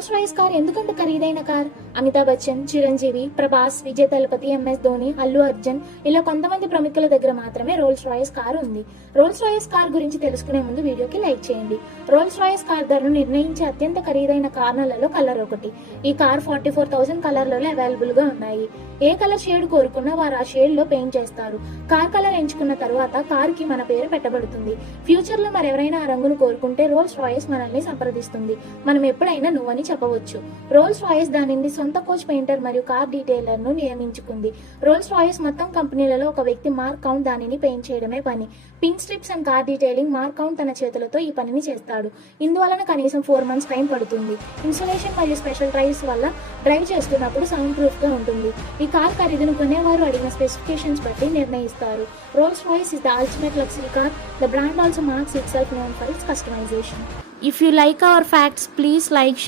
Rolls Royce car ఎందుకంత ఖరీదైన car? Amitabh Bachchan, Chiranjeevi, Prabhas, Vijay Thalapathy, MS Dhoni, Allu Arjun ఇలా కొంతమంది ప్రముఖుల దగ్గర మాత్రమే రోల్స్ రాయిస్ కార్ ఉంది. రోల్స్ రాయిస్ కార్ గురించి తెలుసుకునే ముందు వీడియోకి లైక్ చేయండి. రోల్స్ రాయిస్ కార్ ధరను నిర్ణయించే అత్యంత ఖరీదైన కారణాలలో కలర్ ఒకటి. ఈ కార్ 44,000 కలర్లలో అవైలబుల్ గా ఉన్నాయి. ఏ కలర్ షేడ్ కోరుకున్నా వారు ఆ షేడ్ లో పెయింట్ చేస్తారు. కార్ కలర్ ఎంచుకున్న తర్వాత కార్ కి మన పేరు పెట్టబడుతుంది. ఫ్యూచర్ లో మరెవరైనా ఆ రంగును కోరుకుంటే రోల్స్ రాయిస్ మనల్ని సంప్రదిస్తుంది. మనం ఎప్పుడైనా నువ్వని చెప్పవచ్చు. రోల్స్ రాయిస్ దానిని సొంత కోచ్ పెయింటర్ మరియు కార్ డీటెయిలర్ ను నియమించుకుంది. రోల్స్ రాయిస్ మొత్తం కంపెనీలలో ఒక వ్యక్తి మార్క్ కౌంట్ దానిని పెయింట్ చేయడమే పని. Pink strips and car detailing mark count తన చేతులతో ఈ పనిని చేస్తాడు. ఇందువలన కనీసం 4 months టైం పడుతుంది. ఇన్సులేషన్ మరియు స్పెషల్ డ్రైవ్స్ వల్ల డ్రైవ్ చేస్తున్నప్పుడు సౌండ్ ప్రూఫ్ గా ఉంటుంది. ఈ కార్ ఖరీదును కొనేవారు అడిగిన స్పెసిఫికేషన్స్ బట్టి నిర్ణయిస్తారు. Rolls Royce is the ultimate luxury car. The brand also marks itself known for its customization. If you like our facts, please like,